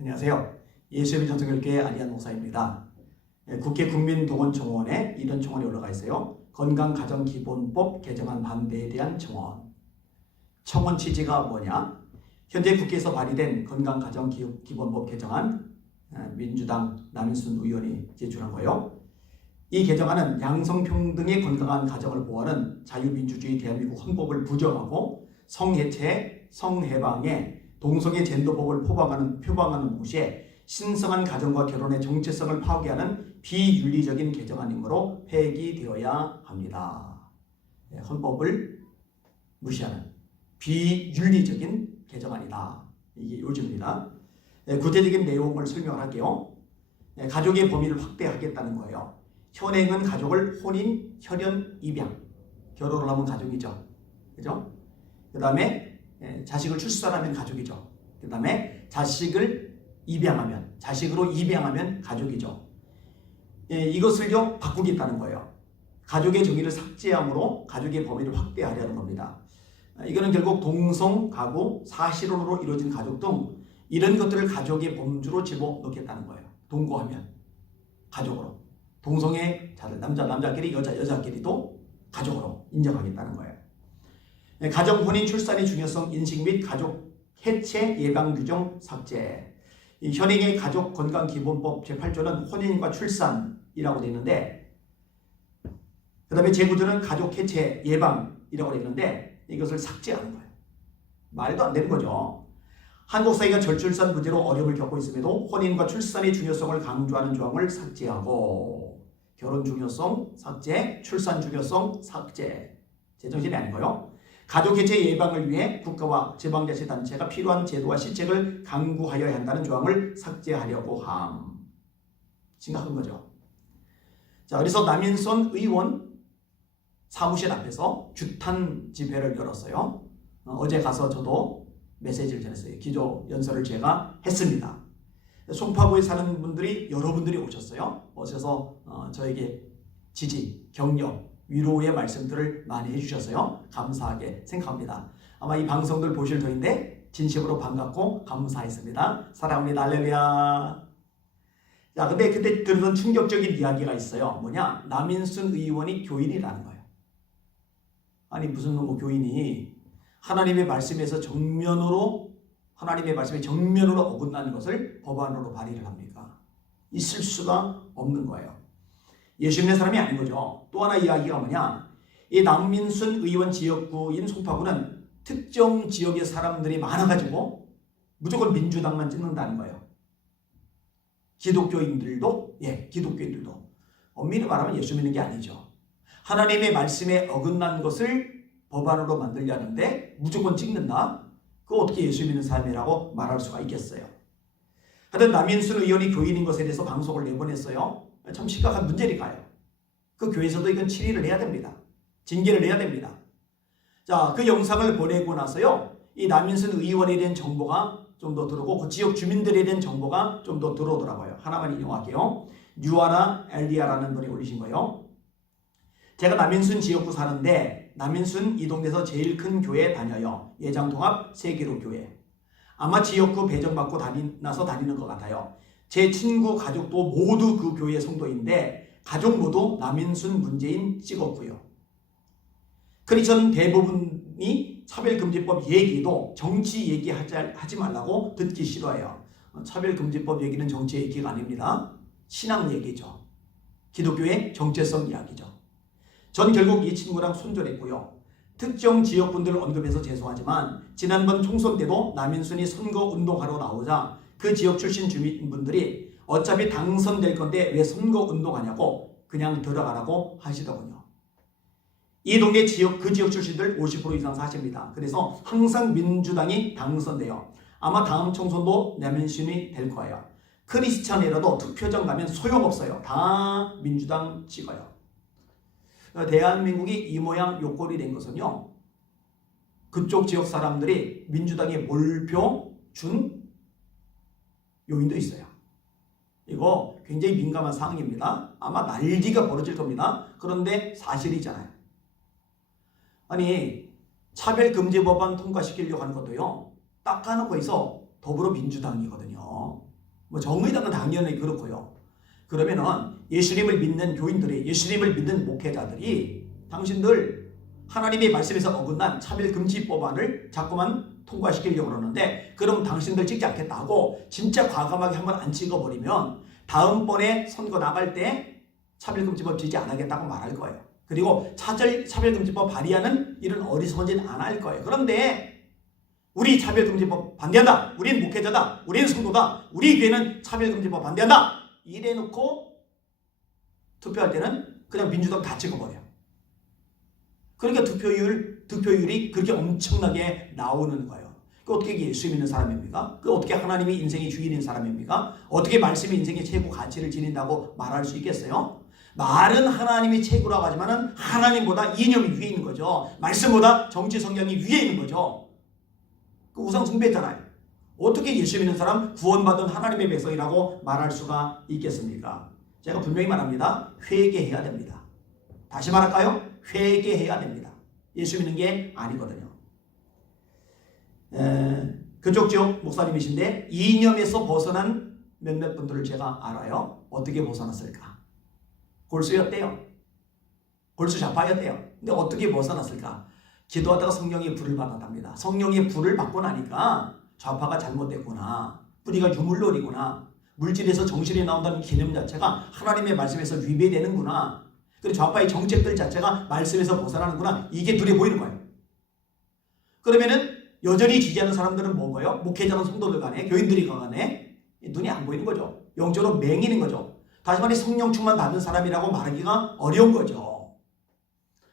안녕하세요. 예수의 전성결교회 안희한 목사입니다. 국회 국민동원청원에 이런 청원이 올라가 있어요. 건강가정기본법 개정안 반대에 대한 청원. 청원 취지가 뭐냐? 현재 국회에서 발의된 건강가정기본법 개정안, 민주당 남인순 의원이 제출한 거예요. 이 개정안은 양성평등의 건강한 가정을 보호하는 자유민주주의 대한민국 헌법을 부정하고 성해체, 성해방에 동성애 젠더법을 표방하는 동시에 신성한 가정과 결혼의 정체성을 파괴하는 비윤리적인 개정안이므로 폐기되어야 합니다. 헌법을 무시하는 비윤리적인 개정안이다. 이게 요지입니다. 구체적인 내용을 설명할게요. 가족의 범위를 확대하겠다는 거예요. 현행은 가족을 혼인, 혈연, 입양, 결혼을 하면 가족이죠. 그죠? 그 다음에 자식을 출산하면 가족이죠. 그 다음에 자식으로 입양하면 가족이죠. 이것을요 바꾸겠다는 거예요. 가족의 정의를 삭제함으로 가족의 범위를 확대하려는 겁니다. 이거는 결국 동성, 가구, 사실혼으로 이루어진 가족 등 이런 것들을 가족의 범주로 집어넣겠다는 거예요. 동거하면 가족으로. 동성애자들 남자끼리 여자끼리도 가족으로 인정하겠다는 거예요. 가정, 혼인, 출산의 중요성 인식 및 가족 해체 예방 규정 삭제. 이 현행의 가족 건강기본법 제8조는 혼인과 출산이라고 되어 있는데, 그 다음에 제9조는 가족 해체 예방이라고 되어 있는데 이것을 삭제하는 거예요. 말도 안 되는 거죠. 한국 사회가 저출산 부재로 어려움을 겪고 있음에도 혼인과 출산의 중요성을 강조하는 조항을 삭제하고, 결혼 중요성 삭제, 출산 중요성 삭제. 제정신이 아닌 거요. 가족 해체 예방을 위해 국가와 지방자치단체가 필요한 제도와 시책을 강구하여야 한다는 조항을 삭제하려고 함. 심각한 거죠. 자, 그래서 남인순 의원 사무실 앞에서 규탄 집회를 열었어요. 어제 가서 저도 메시지를 전했어요. 기조 연설을 제가 했습니다. 송파구에 사는 분들이 여러분들이 오셨어요. 오셔서 저에게 지지, 격려, 위로의 말씀들을 많이 해주셨어요. 감사하게 생각합니다. 아마 이 방송들 보실 터인데 진심으로 반갑고 감사했습니다. 사랑합니다. 할렐루야. 자, 근데 그때 들은 충격적인 이야기가 있어요. 뭐냐? 남인순 의원이 교인이라는 거예요. 아니 무슨 교인이 하나님의 말씀에서 하나님의 말씀에 정면으로 어긋나는 것을 법안으로 발의를 합니까? 있을 수가 없는 거예요. 예수 믿는 사람이 아닌 거죠. 또 하나 이야기가 뭐냐? 이 남민순 의원 지역구인 송파구는 특정 지역의 사람들이 많아가지고 무조건 민주당만 찍는다는 거예요. 기독교인들도 엄밀히 말하면 예수 믿는 게 아니죠. 하나님의 말씀에 어긋난 것을 법안으로 만들려는데 무조건 찍는다? 그거 어떻게 예수 믿는 사람이라고 말할 수가 있겠어요? 하여튼 남인순 의원이 교인인 것에 대해서 방송을 내보냈어요. 참 심각한 문제니까요. 그 교회에서도 이건 처리를 해야 됩니다. 징계를 해야 됩니다. 자, 그 영상을 보내고 나서요, 이 남인순 의원에 대한 정보가 좀 더 들어오고 그 지역 주민들에 대한 정보가 좀 더 들어오더라고요. 하나만 인용할게요. 뉴아나 엘리아라는 분이 올리신 거예요. 제가 남인순 지역구 사는데 남인순 이 동네에서 제일 큰 교회 다녀요. 예장통합 세기로교회. 아마 지역구 배정받고 다니는 것 같아요. 제 친구 가족도 모두 그 교회 성도인데 가족 모두 남인순 문재인 찍었고요. 그러니 전 대부분이 차별금지법 얘기도 정치 얘기하지 말라고 듣기 싫어해요. 차별금지법 얘기는 정치 얘기가 아닙니다. 신앙 얘기죠. 기독교의 정체성 이야기죠. 전 결국 이 친구랑 손절했고요. 특정 지역분들을 언급해서 죄송하지만 지난번 총선 때도 남인순이 선거운동하러 나오자 그 지역 출신 주민분들이 어차피 당선될 건데 왜 선거운동하냐고 그냥 들어가라고 하시더군요. 이 동네 그 지역 출신들 50% 이상 사십니다. 그래서 항상 민주당이 당선돼요. 아마 다음 총선도 남인순이 될 거예요. 크리스찬이라도 투표장 가면 소용없어요. 다 민주당 찍어요. 대한민국이 이 모양 요꼴이 된 것은요, 그쪽 지역 사람들이 민주당에 몰표 준 요인도 있어요. 이거 굉장히 민감한 상황입니다. 아마 난리가 벌어질 겁니다. 그런데 사실이잖아요. 아니 차별금지법안 통과시키려고 하는 것도요, 딱 까놓고 해서 더불어민주당이거든요. 뭐 정의당은 당연히 그렇고요. 그러면은 예수님을 믿는 교인들이, 예수님을 믿는 목회자들이 당신들 하나님의 말씀에서 어긋난 차별금지법안을 자꾸만 통과시키려고 그러는데, 그럼 당신들 찍지 않겠다고 진짜 과감하게 한번 안 찍어버리면 다음번에 선거 나갈 때 차별금지법 지지 안 하겠다고 말할 거예요. 그리고 차별금지법 발의하는 이런 어리석은 짓 안 할 거예요. 그런데 우리 차별금지법 반대한다, 우린 목회자다, 우린 성도다, 우리 교회는 차별금지법 반대한다 이래놓고 투표할 때는 그냥 민주당 다 찍어버려요. 그러니까 득표율이 그렇게 엄청나게 나오는 거예요. 그 어떻게 예수 믿는 사람입니까? 그 어떻게 하나님이 인생의 주인인 사람입니까? 어떻게 말씀이 인생의 최고 가치를 지닌다고 말할 수 있겠어요? 말은 하나님이 최고라고 하지만은 하나님보다 이념이 위에 있는 거죠. 말씀보다 정치 성향이 위에 있는 거죠. 그 우상 숭배했잖아요. 어떻게 예수 믿는 사람, 구원받은 하나님의 백성이라고 말할 수가 있겠습니까? 제가 분명히 말합니다. 회개해야 됩니다. 다시 말할까요? 회개해야 됩니다. 예수 믿는 게 아니거든요. 그쪽 지역 목사님이신데 이념에서 벗어난 몇몇 분들을 제가 알아요. 어떻게 벗어났을까? 골수였대요. 골수 좌파였대요. 근데 어떻게 벗어났을까? 기도하다가 성령의 불을 받았답니다. 성령의 불을 받고 나니까 좌파가 잘못됐구나, 뿌리가 유물놀이구나, 물질에서 정신이 나온다는 개념 자체가 하나님의 말씀에서 위배되는구나, 그리고 좌파의 정책들 자체가 말씀에서 벗어나는구나, 이게 눈에 보이는 거예요. 그러면은 여전히 지지하는 사람들은 뭔가요? 목회자는 성도들 간에, 교인들이 간에 눈이 안 보이는 거죠. 영적으로 맹이는 거죠. 다시 말해 성령 충만 받은 사람이라고 말하기가 어려운 거죠.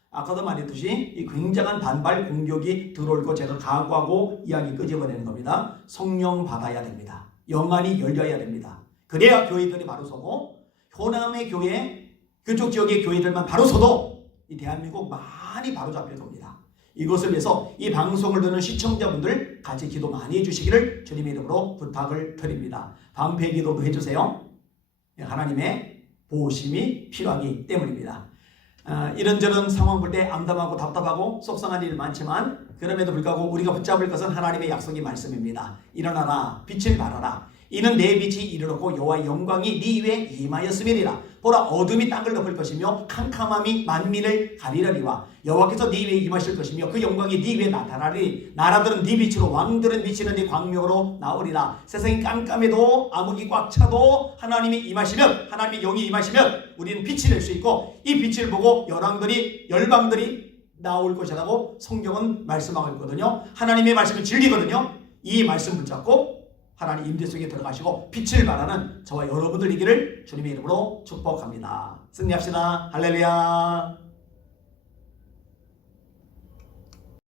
아까도 말했듯이 이 굉장한 반발 공격이 들어올 거 제가 각오하고 이야기 끄집어내는 겁니다. 성령 받아야 됩니다. 영안이 열려야 됩니다. 그래야 교회들이 바로 서고, 호남의 교회, 그쪽 지역의 교회들만 바로 서도 이 대한민국 많이 바로 잡힐 겁니다. 이것을 위해서 이 방송을 듣는 시청자분들 같이 기도 많이 해주시기를 주님의 이름으로 부탁을 드립니다. 방패 기도도 해주세요. 하나님의 보호심이 필요하기 때문입니다. 이런저런 상황 볼 때 암담하고 답답하고 속상한 일 많지만, 그럼에도 불구하고 우리가 붙잡을 것은 하나님의 약속의 말씀입니다. 일어나라, 빛을 발하라. 이는 내 빛이 이르렀고 여호와의 영광이 네 위에 임하였음이니라. 보라, 어둠이 땅을 덮을 것이며 캄캄함이 만민을 가리려니와 여호와께서 네 위에 임하실 것이며 그 영광이 네 위에 나타나리니 나라들은 네 빛으로, 왕들은 비치는 네 광명으로 나오리라. 세상이 깜깜해도 암흑이 꽉 차도 하나님이 임하시면, 하나님의 영이 임하시면 우리는 빛이 될 수 있고, 이 빛을 보고 열방들이 나올 것이라고 성경은 말씀하고 있거든요. 하나님의 말씀은 진리거든요. 이 말씀 붙잡고 하나님 임재 속에 들어가시고 빛을 발하는 저와 여러분들 이기를 주님의 이름으로 축복합니다. 승리합시다. 할렐루야.